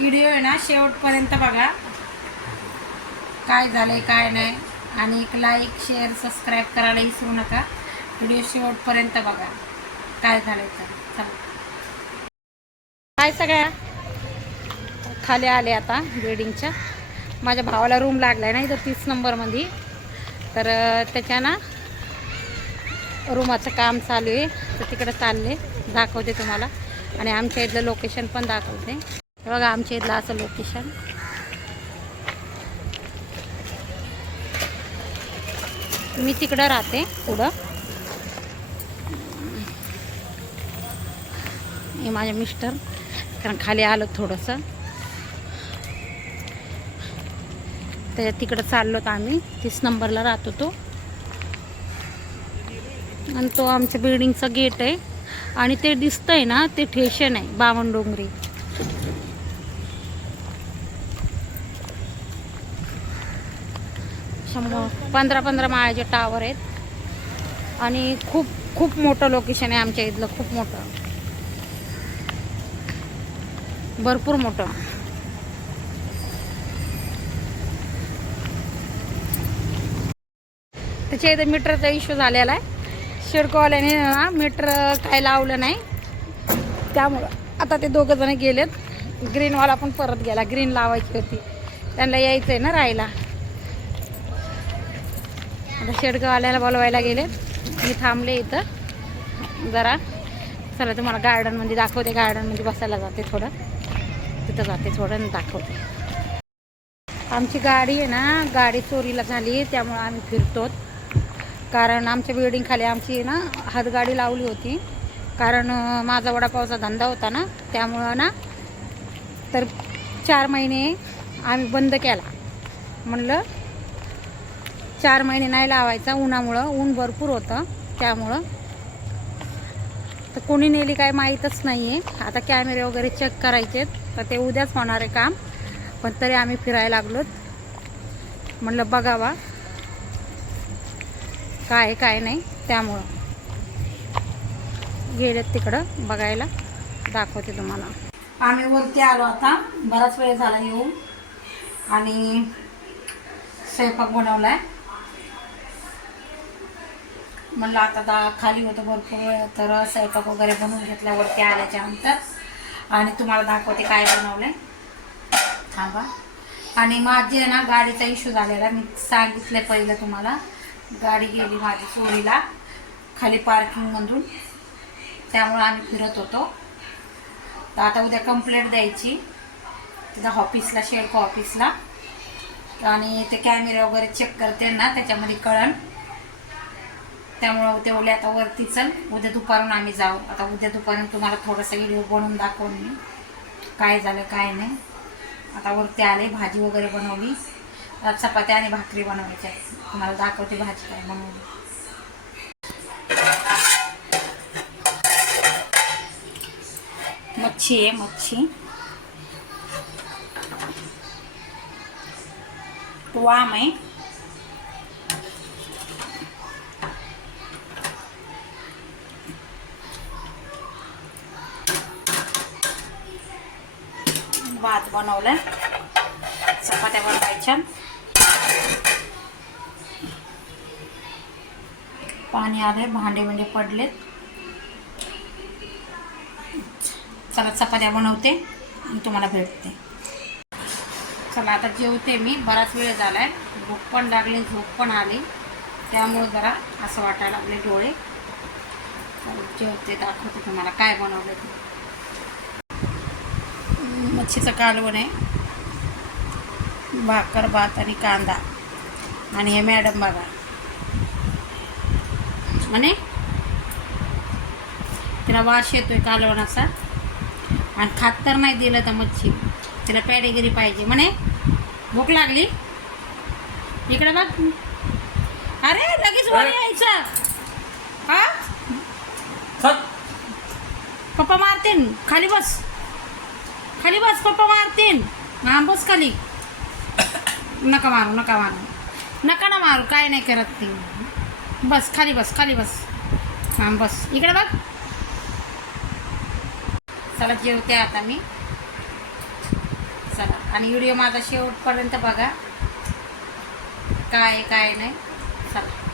Video आहे ना शेवटपर्यंत बघा, काय झालंय काय नाही. आणि एक लाईक शेअर सबस्क्राईब करायला विसरू नका. व्हिडिओ शेवटपर्यंत बघा काय झालंय तर. चला काय सगळ्या खाली आले आता बिल्डिंगच्या. माझ्या भावाला रूम लागलाय ना इथं 30 नंबरमध्ये, तर त्याच्या ना रूमाचं काम चालू आहे, तर तिकडं चालले. दाखवते तुम्हाला आणि आमच्या इथलं लोकेशन पण दाखवते. बघा आमच्या इथलं असं लोकेशन. मी तिकडं राहते पुढं. हे माझे मिस्टर, कारण खाली आलं थोडंसं त्याच्या तिकडं चाललो तर आम्ही 30 नंबरला राहतो तो. आणि तो आमच्या बिल्डिंगचा गेट आहे. आणि ते दिसतंय ना ते स्टेशन आहे बावनडोंगरी. शंभर 15 माळ्याचे टावर आहेत. आणि खूप खूप मोठं लोकेशन आहे आमच्या इथलं, खूप मोठं, भरपूर मोठं. त्याच्या इथं मीटरचा इश्यू झालेला आहे. शिडकोवाल्याने ना मीटर काय लावलं नाही, त्यामुळं आता ते दोघं जण गेलेत. ग्रीनवाला पण परत गेला, ग्रीन लावायची होती, त्यांना यायचं आहे ना राहायला. आता शेडगाववाल्याला बोलवायला गेलेत. मी थांबले इथं जरा. चला तुम्हाला गार्डनमध्ये दाखवते. गार्डनमध्ये बसायला जाते थोडं, तिथं जाते थोडं आणि दाखवते. आमची गाडी आहे ना, गाडी चोरीला झाली, त्यामुळं आम्ही फिरतो. कारण आमच्या बिल्डिंग खाली आमची ना हातगाडी लावली होती. कारण माझा वडापावचा धंदा होता ना, त्यामुळं ना तर 4 महिने आम्ही बंद केला. म्हणलं 4 महिने नाही लावायचा उन्हामुळं, ऊन भरपूर होतं त्यामुळं. तर कोणी नेली काय माहीतच नाही आहे. आता कॅमेरे वगैरे चेक करायचे, तर ते उद्याच होणार आहे काम. पण तरी आम्ही फिरायला लागलो. म्हणलं बघावा काय काय नाही, त्यामुळं गेलेत तिकडं बघायला. दाखवते तुम्हाला. आम्ही वरती आलो आता, बराच वेळ झाला येऊन. आणि स्वयंपाक बनवलाय. म्हणलं आता खाली होतं भरपूर वेळ, तर स्वयंपाक वगैरे बनवून घेतल्यावरती आल्याच्या नंतर आणि तुम्हाला दाखवते काय बनवलंय. थांबा. आणि माझी ना गाडीचा इश्यू झालेला, मी सांगितलं पहिलं तुम्हाला. गाडी गेली माझी चोरीला खाली पार्किंगमधून, त्यामुळे आम्ही फिरत होतो. तर आता उद्या कंप्लेंट द्यायची तिथं ऑफिसला, शेडको ऑफिसला. आणि ते कॅमेरे वगैरे चेक करते ना, त्याच्यामध्ये कळण. त्यामुळं ते बोलले आता वरती चल, उद्या दुपारून आम्ही जाऊ. आता उद्या दुपारून तुम्हाला थोडासा व्हिडिओ बनवून दाखवून मी काय झालं काय नाही. आता वरती आले, भाजी वगैरे बनवली. चपात्या आणि भाकरी बनवायच्या. तुम्हाला दाखवते भाजी काय बनवली. मच्छी आहे, मच्छी, वाम आहे, भात बनवलाय, चपात्या बनवायच्या. पाणी आलंय, भांडे म्हणजे पडलेत. चला चपात्या बनवते आणि तुम्हाला भेटते. चला आता जेवते मी. बराच वेळ झालाय, भूक पण लागली, झोप पण आली, त्यामुळे जरा असं वाटायला लागले डोळे. जेवते, दाखवते तुम्हाला काय बनवलं ते. मच्छीचं कालवण आहे, भाकर, भात आणि कांदा. आणि हे मॅडम बघा म्हणे तिला वास येतोय कालवणाचा, आणि खात तर नाही दिलं तर मच्छी, तिला पॅडेगिरी पाहिजे म्हणे. भूक लागली, इकडे बघ. अरे लगेच वर यायचं. हा पप्पा मारतीन, खाली बस, खाली बस, पप्पा मारतीन. हा बस खाली. नका मारू, नका मारू, नका ना मारू, काय नाही करत ती. बस खाली बस, खाली बस. हां बस, इकडे बघ. चला जेवते आता मी. आणि व्हिडिओ माझा शेवटपर्यंत बघा, काय काय नाही. चला.